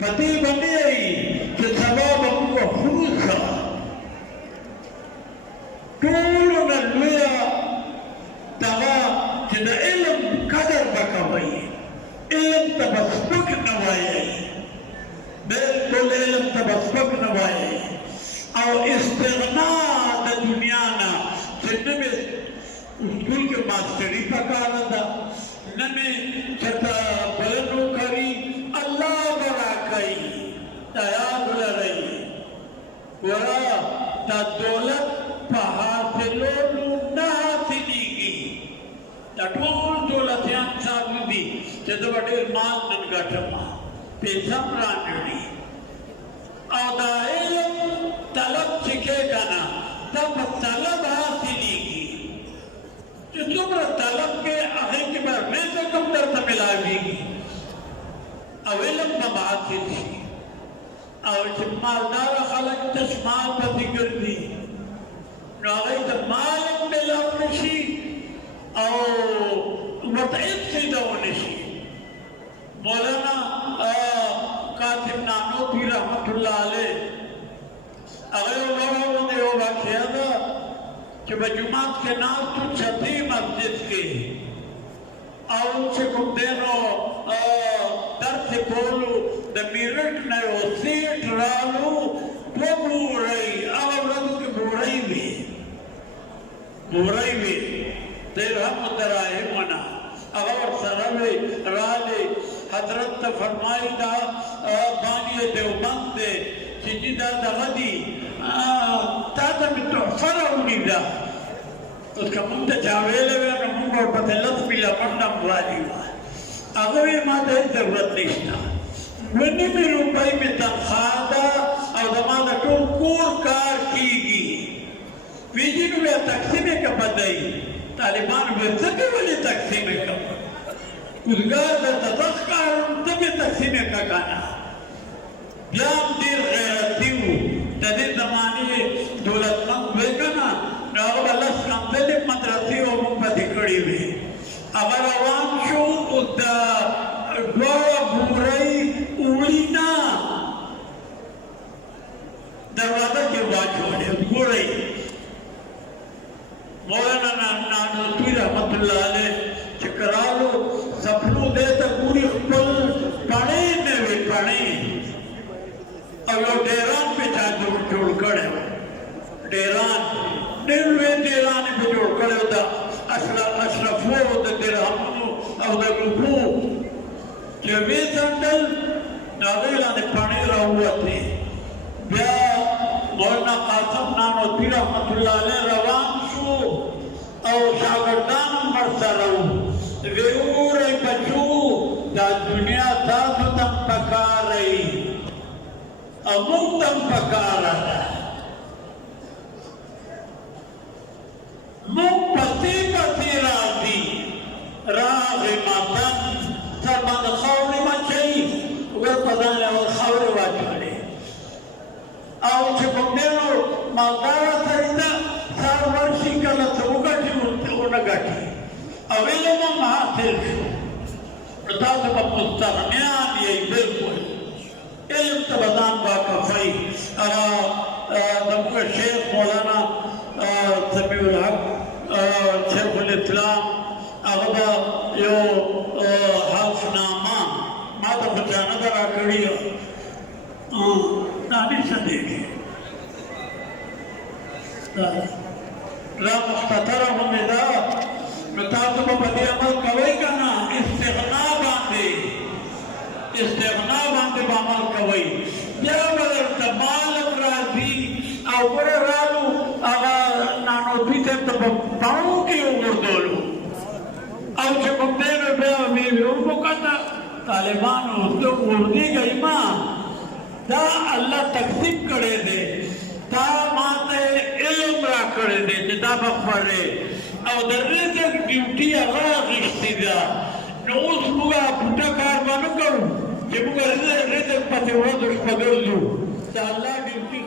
پتی بندی آئی کہ سباب ہم کو خوصا طولنا الویا تغا کہ دا علم قدر بکوئی علم تبسبک نوائی بالکل علم تبسبک نوائی او استغناء دا دنیانا جننے میں اسکول کے ماسٹری پکانا دا نمی چھتا بلنو کری اللہ برا کئی تیاد لرئی ورا تا دولت پا حاصلولو نا حاصلی گی تا ٹول دولتیان سامو دی چھتا بڑیر مال ننگا ٹھما پیسم رانڈی او دا علم طلب چکے گانا تب طلب حاصلی گی جو تمہر طلب کے آخر کے بعد میں سے کم در تملاوی گی او علم بمعاصل شی او مالدار خلق تشمال پتی کردی نو آغای تا مالک ملاو نشی او متعب سیدو نشی مولانا قاسم نانوتوی رحمت اللہ علیہ اگر وہ نے وہ واقعہ دا کہ بجماعت کے نام تو چھتی مسجد کے اور سے کم دینو در سے بولو دا میرٹ نے وہ سیٹ رالو وہ بورئی اور رضو کے بورئی بھی تیر ہم درائے منا اور سروے رالے حضرت فرمائی دا بانی دیوبند دے چیزی دا غدی تاتا میں تحفر ہونی دا اس کا منتا چاویلے وے نمونگا پتہ لطفی لپنڈا مواری ہوا اگوی مادہ ضرورت نشتا ونی میں روپائی میں تنخواہ دا اور دماغا ٹول کور کار کی گی ویجی نوے تقسیم کا بدائی طالبان ورزقی والی تقسیم کا کدگار دا تدخکار تبی تقسیم کا کانا بیام دیر غیرتیو تدیر زمانی دولت مند بیکنا ناغب اللہ سکمدل مدرسی و ممپتی کڑی ہوئی اگر آوان شو دا دوارا بورائی اولینا دروازہ کے واجھوڑے بورائی مولانا نانوتوی رحمت اللہ علیہ چکرالو سپنو دیتا پوری خپل پڑے نوے پڑے اور وہ ڈیران پہ چاہ جوڑ کڑے ہو ڈیران ڈیروے ڈیران پہ جوڑ کڑے ہو دا اشرفو دا درہمنو او دا گلکو جوے سندل ناغیلان پڑے رہا تھے بیا مولانا قاسم نانوتوی رحمت اللہ علیہ روان شو او شاگردان مرسا رہو ویور بچو دا دنیا تاسو تم پکار رہی امون تم پکار رہا مون پسی راضی راغ ماتن سربند خوری مچائی اگر پدن لیول خوری واجھوڑے او چکم دیرو مالدارا سریتا سار ورشی کلا سوگا چی اونگا چی او علم ہم حاصل شو تاسو با مستغنیان یہی بالکل علم تبدان باقا فائی دمکہ شیخ مولانا سمیع الحق شیخ الاسلام اغدا یو حلف نامہ ماتا بچانا درا کری نانی سا دیکھے لا مختطر ہمیں دا تاسو با بدی عمل کوئی کنا استغناء باندے با عمل کوئی یا بدر تمالک راضی او برے رالو آغا نانوتوی سے تب پاؤں کی عمر دولو او چکم دینے بے امیوی ان کو کتا طالبان اس تو اردی گئی ماں دا اللہ تقسیم کرے دے تا ماتے علم را کرے دے جدا بخورے او در رزق ڈیوٹی اغاق اشتی دا نو اس مگا پوٹا کار بانو کرو کہ مگا رزق پتے وردش پگر دو تا اللہ ڈیوٹی